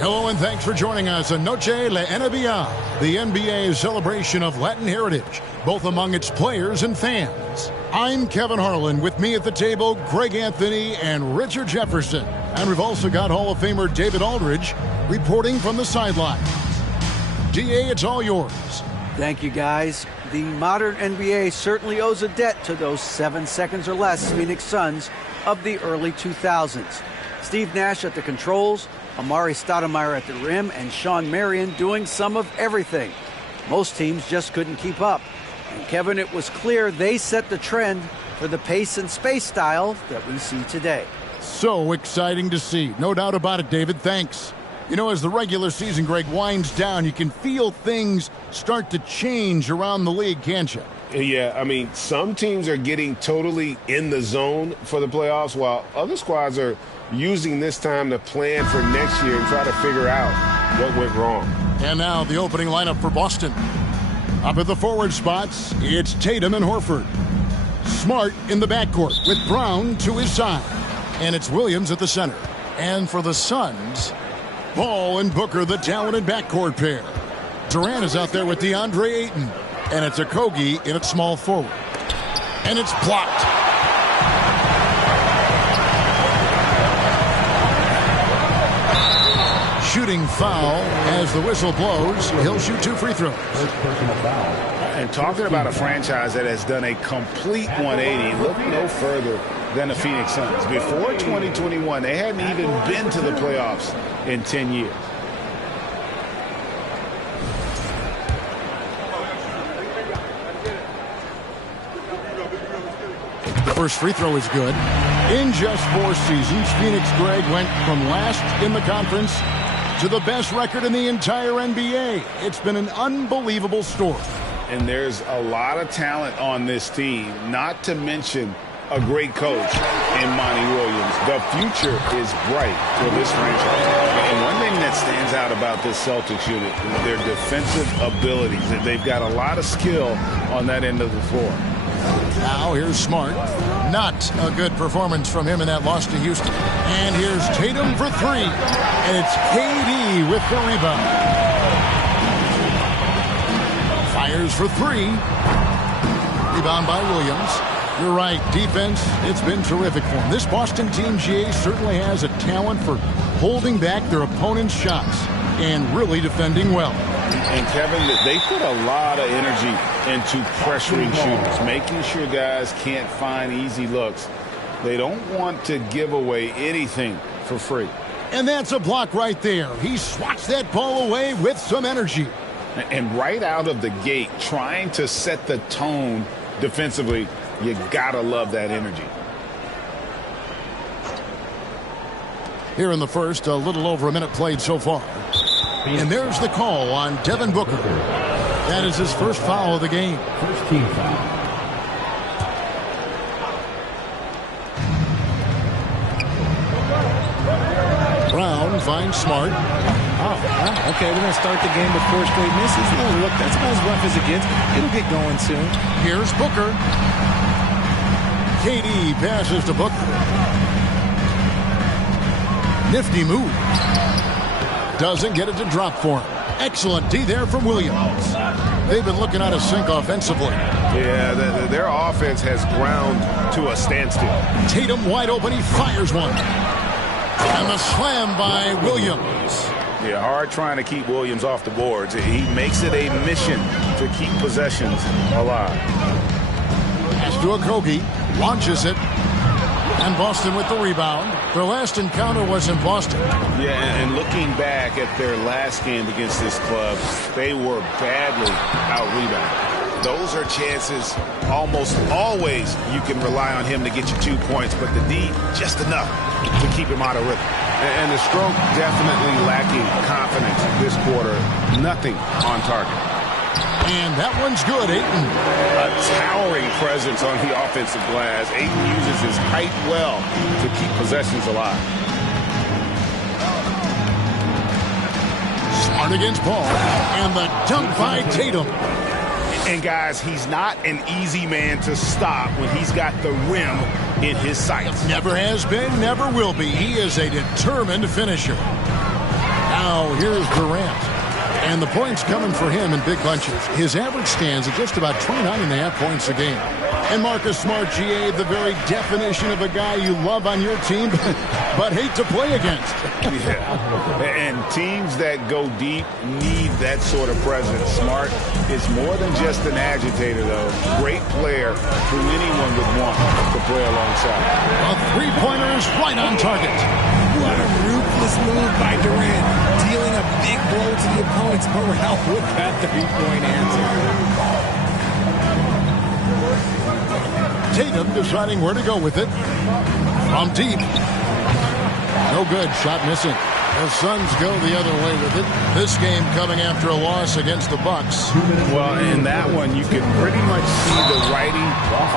Hello and thanks for joining us on Noche La NBA, the NBA's celebration of Latin heritage, both among its players and fans. I'm Kevin Harlan. With me at the table, Greg Anthony and Richard Jefferson. And we've also got Hall of Famer David Aldridge reporting from the sidelines. DA, it's all yours. Thank you, guys. The modern NBA certainly owes a debt to those 7 seconds or less Phoenix Suns of the early 2000s. Steve Nash at the controls, Amari Stoudemire at the rim, and Sean Marion doing some of everything. Most teams just couldn't keep up. And Kevin, it was clear they set the trend for the pace and space style that we see today. So exciting to see. No doubt about it, David. Thanks. You know, as the regular season, Greg, winds down, you can feel things start to change around the league, can't you? Yeah, I mean, some teams are getting totally in the zone for the playoffs, while other squads are using this time to plan for next year and try to figure out what went wrong. And now the opening lineup for Boston. Up at the forward spots, it's Tatum and Horford. Smart in the backcourt with Brown to his side. And it's Williams at the center. And for the Suns, Paul and Booker, the talented backcourt pair. Durant is out there with DeAndre Ayton. And it's Okogie in at small forward. And it's blocked. Shooting foul as the whistle blows. He'll shoot 2 free throws. And talking about a franchise that has done a complete 180, look no further than the Phoenix Suns. Before 2021, they hadn't even been to the playoffs in 10 years. The first free throw is good. In just 4 seasons, Phoenix, Greg, went from last in the conference to the best record in the entire NBA. It's been an unbelievable story. And there's a lot of talent on this team, not to mention a great coach in Monty Williams. The future is bright for this franchise. And one thing that stands out about this Celtics unit is their defensive abilities. They've got a lot of skill on that end of the floor. Now here's Smart. Not a good performance from him in that loss to Houston. And here's Tatum for 3. And it's KD with the rebound. Fires for 3. Rebound by Williams. You're right, defense, it's been terrific for him. This Boston team, GA, certainly has a talent for holding back their opponent's shots and really defending well. And Kevin, they put a lot of energy into pressuring shooters, making sure guys can't find easy looks. They don't want to give away anything for free. And that's a block right there. He swats that ball away with some energy. And right out of the gate, trying to set the tone defensively, you gotta love that energy. Here in the first, a little over a minute played so far. And there's the call on Devin Booker. That is his first foul of the game. First team foul. Brown finds Smart. Oh, okay, we're going to start the game with 4 straight misses. Oh, look, that's about as rough as it gets. It'll get going soon. Here's Booker. KD passes to Booker. Nifty move. Doesn't get it to drop for him. Excellent D there from Williams. They've been looking out of sync offensively. Yeah, their offense has ground to a standstill. Tatum wide open. He fires one. And the slam by Williams. Yeah, hard trying to keep Williams off the boards. He makes it a mission to keep possessions alive. Pass to Okogie. Launches it. And Boston with the rebound. Their last encounter was in Boston. Yeah, and looking back at their last game against this club, they were badly out-rebounded. Those are chances almost always you can rely on him to get you 2 points, but the D, just enough to keep him out of rhythm. And the stroke definitely lacking confidence this quarter. Nothing on target. And that one's good, Ayton. A towering presence on the offensive glass. Ayton uses his height well to keep possessions alive. Smart against Paul. And the dunk by Tatum. And guys, he's not an easy man to stop when he's got the rim in his sights. Never has been, never will be. He is a determined finisher. Now here's Durant. And the points coming for him in big bunches. His average stands at just about 29.5 points a game. And Marcus Smart, GA, the very definition of a guy you love on your team, but hate to play against. Yeah, and teams that go deep need that sort of presence. Smart is more than just an agitator, though. Great player who anyone would want to play alongside. A three-pointer is right on target. What a ruthless move by Durant, dealing a big blow to the opponent's morale with that three-point answer. Tatum deciding where to go with it. From deep. No good. Shot missing. The Suns go the other way with it. This game coming after a loss against the Bucks. Well, in that one, you could pretty much see the writing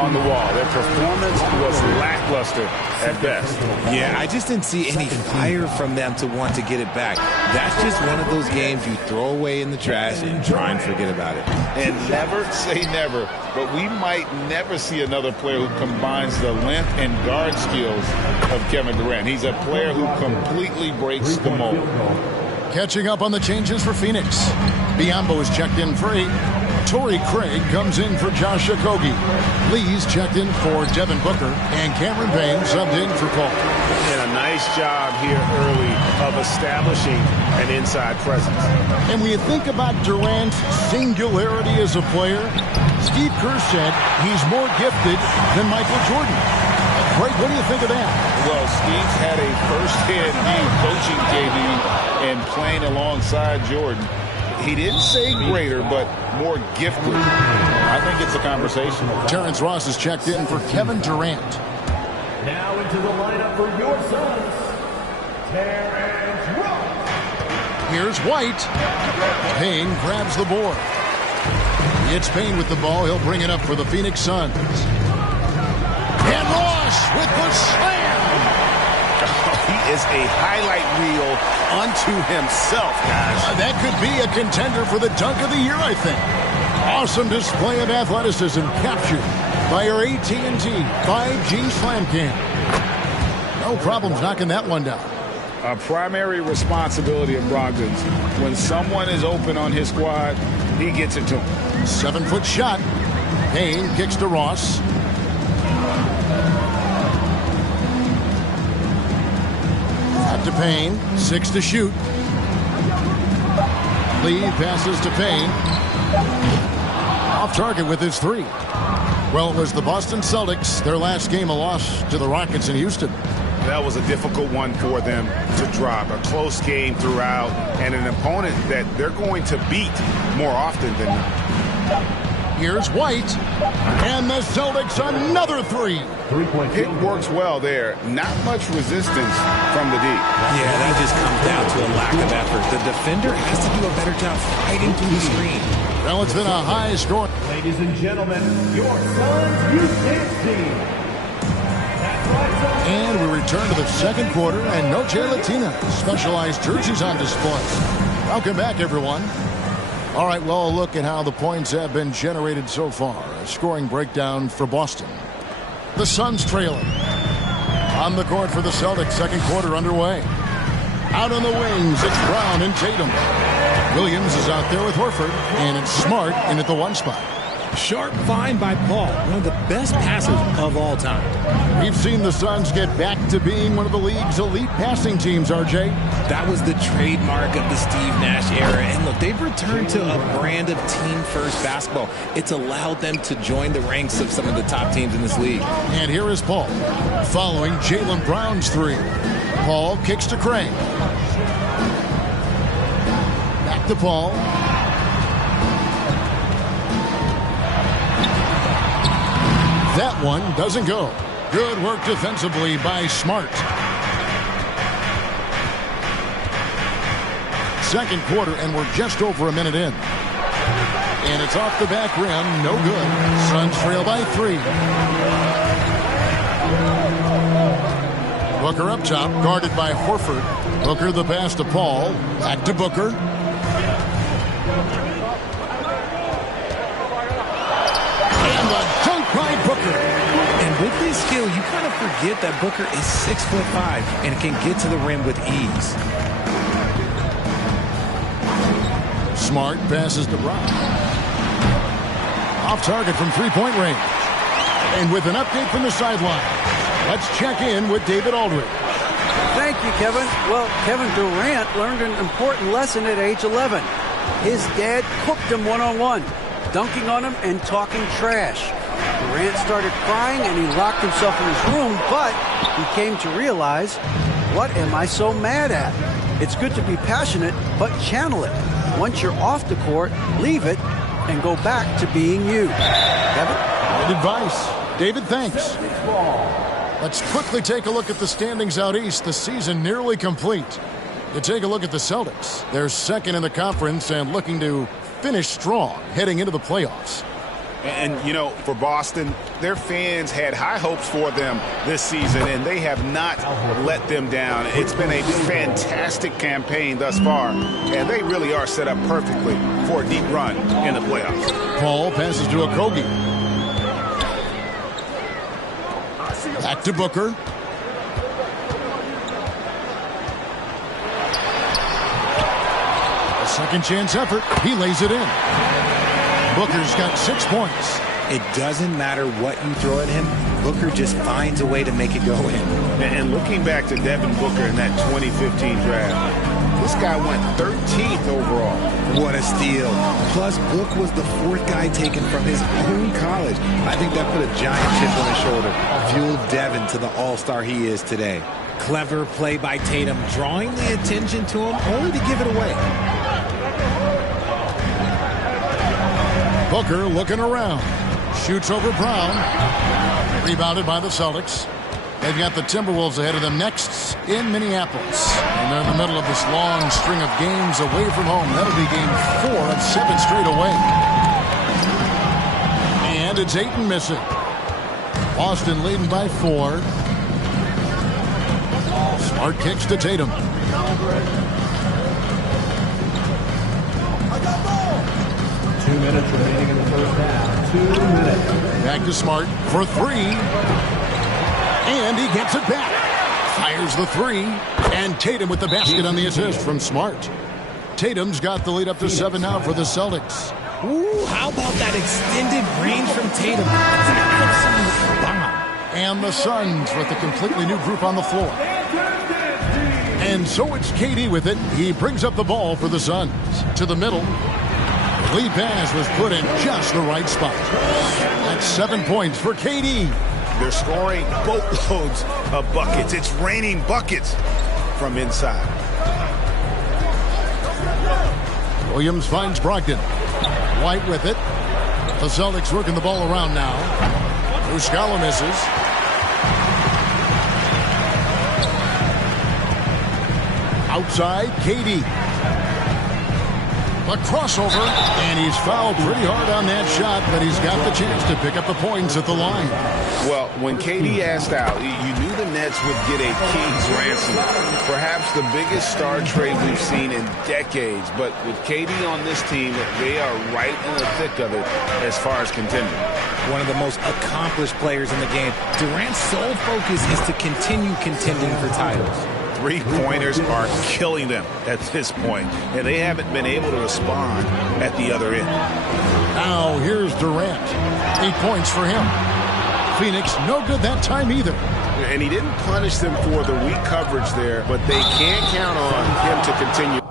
on the wall. Their performance was lackluster at best. Yeah, I just didn't see any fire from them to want to get it back. That's just one of those games you throw away in the trash and try and forget about it. And never say never, but we might never see another player who combines the length and guard skills of Kevin Durant. He's a player who completely breaks the mold. Catching up on the changes for Phoenix. Biyombo is checked in for 8. Torrey Craig comes in for Josh Okogie. Lee's checked in for Devin Booker. And Cameron Payne subbed in for Paul. And a nice job here early of establishing an inside presence. And when you think about Durant's singularity as a player, Steve Kerr said he's more gifted than Michael Jordan. Craig, what do you think of that? Well, Steve's had a first-hand view coaching KD and playing alongside Jordan. He didn't say greater, but more gifted. I think it's a conversation. Terrence Ross is checked in for Kevin Durant. Now into the lineup for your Suns, Terrence Ross. Here's White. Payne grabs the board. It's Payne with the ball. He'll bring it up for the Phoenix Suns. And Ross with the slam. He is a highlight reel unto himself, guys. That could be a contender for the dunk of the year, I think. Awesome display of athleticism captured by your AT&T 5G Slam Cam. No problems knocking that one down. A primary responsibility of Brogdon's. When someone is open on his squad, he gets it to him. 7-foot shot. Payne kicks to Ross. Out to Payne. 6 to shoot. Lee passes to Payne. Off target with his 3. Well, it was the Boston Celtics. Their last game, a loss to the Rockets in Houston. That was a difficult one for them to drop. A close game throughout, and an opponent that they're going to beat more often than not. Here's White, and the Celtics another 3. It works well there. Not much resistance from the deep. Yeah, that just comes down to a lack of effort. The defender has to do a better job fighting through the screen. Well, it's been a high score. Ladies and gentlemen, your Suns Houston team. And we return to the second quarter, and Noche Latina specialized jerseys on display. Welcome back, everyone. All right, well, a look at how the points have been generated so far. A scoring breakdown for Boston. The Suns trailing. On the court for the Celtics, second quarter underway. Out on the wings, it's Brown and Tatum. Williams is out there with Horford, and it's Smart in at the 1 spot. Sharp find by Paul, one of the best passers of all time. We've seen the Suns get back to being one of the league's elite passing teams, RJ. That was the trademark of the Steve Nash era. And look, they've returned to a brand of team-first basketball. It's allowed them to join the ranks of some of the top teams in this league. And here is Paul, following Jaylen Brown's 3. Paul kicks to Craig. Back to Paul. That one doesn't go. Good work defensively by Smart. Second quarter, and we're just over a minute in. And it's off the back rim. No good. Suns trail by 3. Booker up top, guarded by Horford. Booker the pass to Paul. Back to Booker. And the dunk by Booker. And with his skill, you kind of forget that Booker is 6'5" and can get to the rim with ease. Smart passes to Brown. Off target from three-point range. And with an update from the sideline, let's check in with David Aldridge. Thank you, Kevin. Well, Kevin Durant learned an important lesson at age 11. His dad cooked him one-on-one, dunking on him and talking trash. Durant started crying and he locked himself in his room, but he came to realize, what am I so mad at? It's good to be passionate, but channel it. Once you're off the court, leave it and go back to being you. Kevin? Good advice. David, thanks. Let's quickly take a look at the standings out east. The season nearly complete. You take a look at the Celtics. They're second in the conference and looking to finish strong heading into the playoffs. And, you know, for Boston, their fans had high hopes for them this season, and they have not let them down. It's been a fantastic campaign thus far, and they really are set up perfectly for a deep run in the playoffs. Paul passes to Okogie. Back to Booker. A second chance effort. He lays it in. Booker's got 6 points. It doesn't matter what you throw at him. Booker just finds a way to make it go in. And looking back to Devin Booker in that 2015 draft, this guy went 13th overall. What a steal. Plus, Book was the 4th guy taken from his own college. I think that put a giant chip on his shoulder. Fueled Devin to the all-star he is today. Clever play by Tatum, drawing the attention to him only to give it away. Booker looking around. Shoots over Brown. Rebounded by the Celtics. They've got the Timberwolves ahead of them next in Minneapolis. And they're in the middle of this long string of games away from home. That'll be game 4 of 7 straight away. And it's Ayton missing. Boston leading by 4. Smart kicks to Tatum. 2 minutes remaining in the first half. 2 minutes. Back to Smart for 3. And he gets it back. Fires the 3. And Tatum with the basket on the assist from Smart. Tatum's got the lead up to 7 now for the Celtics. Ooh, how about that extended range from Tatum? That's an absolute bomb. And the Suns with a completely new group on the floor. And so it's KD with it. He brings up the ball for the Suns. To the middle. The lead pass was put in just the right spot. That's 7 points for KD. They're scoring boatloads of buckets. It's raining buckets from inside. Williams finds Brogdon. White with it. The Celtics working the ball around now. Muscala misses. Outside, KD. A crossover, and he's fouled pretty hard on that shot, but he's got the chance to pick up the points at the line. Well, when KD asked out, you knew the Nets would get a king's ransom. Perhaps the biggest star trade we've seen in decades. But with KD on this team, they are right in the thick of it as far as contending. One of the most accomplished players in the game. Durant's sole focus is to continue contending for titles. Three-pointers are killing them at this point, and they haven't been able to respond at the other end. Now here's Durant. 8 points for him. Phoenix no good that time either. And he didn't punish them for the weak coverage there, but they can't count on him to continue.